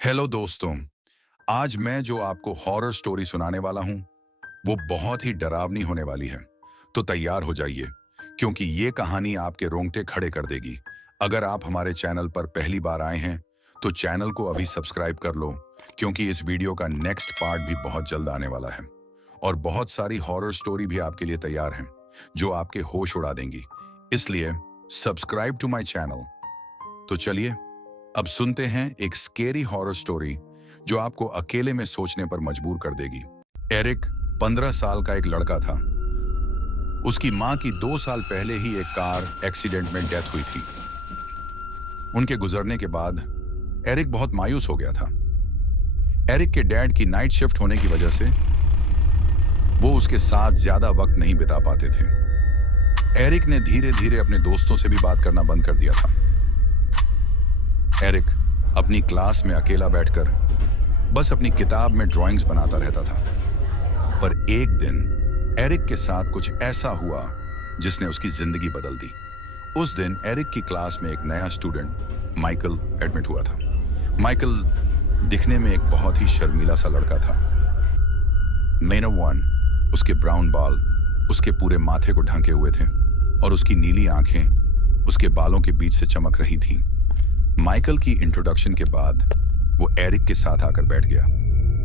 Hello दोस्तों। आज मैं जो आपको हॉरर स्टोरी सुनाने वाला हूं वो बहुत ही डरावनी होने वाली है। तो तैयार हो जाइए क्योंकि ये कहानी आपके रोंगटे खड़े कर देगी। अगर आप हमारे चैनल पर पहली बार आए हैं तो चैनल को अभी सब्सक्राइब कर लो क्योंकि इस वीडियो का नेक्स्ट पार्ट भी बहुत जल्द आने वाला है और बहुत सारी हॉरर स्टोरी भी आपके लिए तैयार हैं जो आपके होश उड़ा देंगी। इसलिए सब्सक्राइब टू माय चैनल। तो चलिए अब सुनते हैं एक स्केरी हॉरर स्टोरी जो आपको अकेले में सोचने पर मजबूर कर देगी। एरिक 15 साल का एक लड़का था। उसकी मां की 2 साल पहले ही एक कार एक्सीडेंट में डेथ हुई थी। उनके गुजरने के बाद एरिक बहुत मायूस हो गया था। एरिक के डैड की नाइट शिफ्ट होने की वजह से वो उसके साथ ज्यादा वक्त नहीं बिता पाते थे। एरिक ने धीरे धीरे अपने दोस्तों से भी बात करना बंद कर दिया था। एरिक अपनी क्लास में अकेला बैठकर बस अपनी किताब में ड्राइंग्स बनाता रहता था। पर एक दिन एरिक के साथ कुछ ऐसा हुआ जिसने उसकी जिंदगी बदल दी। उस दिन एरिक की क्लास में एक नया स्टूडेंट माइकल एडमिट हुआ था। माइकल दिखने में एक बहुत ही शर्मीला सा लड़का था। मेनोवन उसके ब्राउन बाल उसके पूरे माथे को ढके हुए थे और उसकी नीली आंखें उसके बालों के बीच से चमक रही थीं। माइकल की इंट्रोडक्शन के बाद वो एरिक के साथ आकर बैठ गया।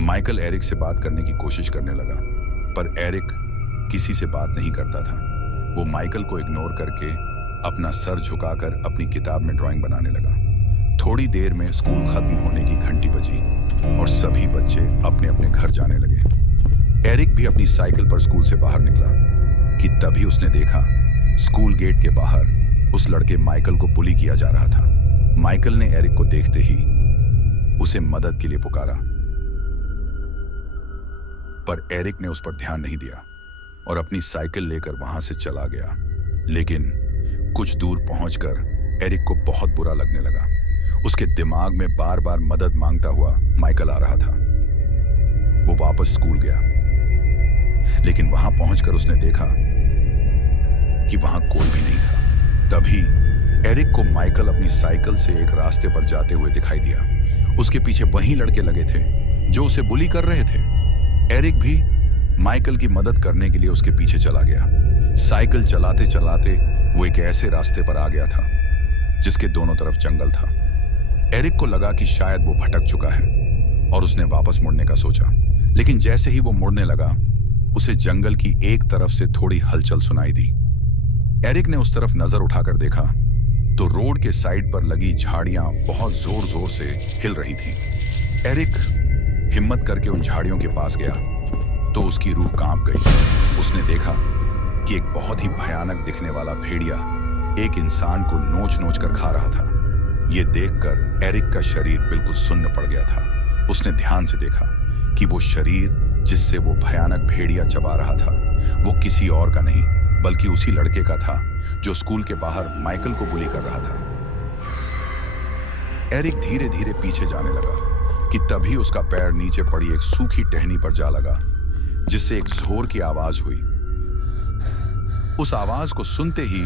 माइकल एरिक से बात करने की कोशिश करने लगा पर एरिक किसी से बात नहीं करता था। वो माइकल को इग्नोर करके अपना सर झुकाकर अपनी किताब में ड्राइंग बनाने लगा। थोड़ी देर में स्कूल खत्म होने की घंटी बजी और सभी बच्चे अपने अपने घर जाने लगे। एरिक भी अपनी साइकिल पर स्कूल से बाहर निकला कि तभी उसने देखा स्कूल गेट के बाहर उस लड़के माइकल को बुली किया जा रहा था। माइकल ने एरिक को देखते ही उसे मदद के लिए पुकारा पर एरिक ने उस पर ध्यान नहीं दिया और अपनी साइकिल लेकर वहां से चला गया। लेकिन कुछ दूर पहुंचकर एरिक को बहुत बुरा लगने लगा। उसके दिमाग में बार बार मदद मांगता हुआ माइकल आ रहा था। वो वापस स्कूल गया लेकिन वहां पहुंचकर उसने देखा कि वहां कोई भी नहीं था। तभी एरिक को माइकल अपनी साइकिल से एक रास्ते पर जाते हुए दिखाई दिया। उसके पीछे वही लड़के लगे थे जो उसे बुली कर रहे थे। एरिक भी माइकल की मदद करने के लिए उसके पीछे चला गया। साइकिल चलाते चलाते वो एक ऐसे रास्ते पर आ गया था जिसके दोनों तरफ जंगल था। एरिक को लगा कि शायद वो भटक चुका है और उसने वापस मुड़ने का सोचा। लेकिन जैसे ही वो मुड़ने लगा उसे जंगल की एक तरफ से थोड़ी हलचल सुनाई दी। एरिक ने उस तरफ नजर उठाकर देखा तो रोड के साइड पर लगी झाड़ियां बहुत जोर जोर से हिल रही थीं। एरिक हिम्मत करके उन झाड़ियों के पास गया तो उसकी रूह कांप गई। उसने देखा कि एक बहुत ही भयानक दिखने वाला भेड़िया एक इंसान को नोच नोच कर खा रहा था। यह देखकर एरिक का शरीर बिल्कुल सुन्न पड़ गया था। उसने ध्यान से देखा कि वो शरीर जिससे वो भयानक भेड़िया चबा रहा था वो किसी और का नहीं बल्कि उसी लड़के का था जो स्कूल के बाहर माइकल को बुली कर रहा था। एरिक धीरे धीरे पीछे जाने लगा कि तभी उसका पैर नीचे पड़ी एक सूखी टहनी पर जा लगा जिससे एक जोर की आवाज हुई। उस आवाज को सुनते ही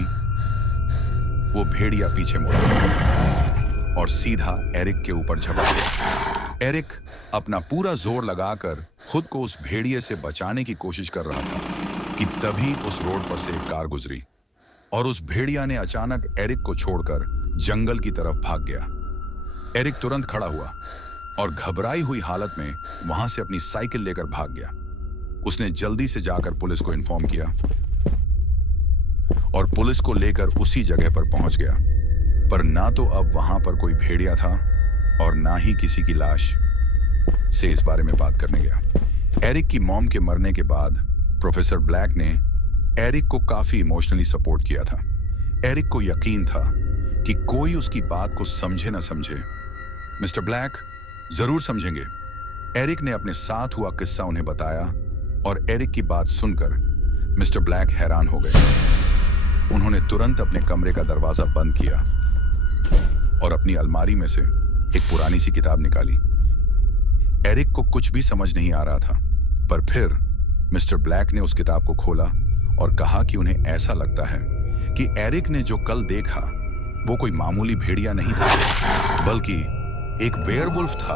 वो भेड़िया पीछे मुड़ा और सीधा एरिक के ऊपर झपट गया। एरिक अपना पूरा जोर लगाकर खुद को उस भेड़िए से बचाने की कोशिश कर रहा था कि तभी उस रोड पर से एक कार गुजरी और उस भेड़िया ने अचानक एरिक को छोड़कर जंगल की तरफ भाग गया। एरिक तुरंत खड़ा हुआ और घबराई हुई हालत में वहां से अपनी साइकिल लेकर भाग गया। उसने जल्दी से जाकर पुलिस को इन्फॉर्म किया और पुलिस को लेकर उसी जगह पर पहुंच गया। पर ना तो अब वहां पर कोई भेड़िया था और ना ही किसी की लाश से इस बारे में बात करने गया। एरिक की मॉम के मरने के बाद प्रोफेसर ब्लैक ने एरिक को काफी इमोशनली सपोर्ट किया था। एरिक को यकीन था कि कोई उसकी बात को समझे ना समझे मिस्टर ब्लैक जरूर समझेंगे। एरिक ने अपने साथ हुआ किस्सा उन्हें बताया और एरिक की बात सुनकर मिस्टर ब्लैक हैरान हो गए। उन्होंने तुरंत अपने कमरे का दरवाजा बंद किया और अपनी अलमारी में से एक पुरानी सी किताब निकाली। एरिक को कुछ भी समझ नहीं आ रहा था पर फिर मिस्टर ब्लैक ने उस किताब को खोला और कहा कि उन्हें ऐसा लगता है कि एरिक ने जो कल देखा वो कोई मामूली भेड़िया नहीं था बल्कि एक वेयरवुल्फ था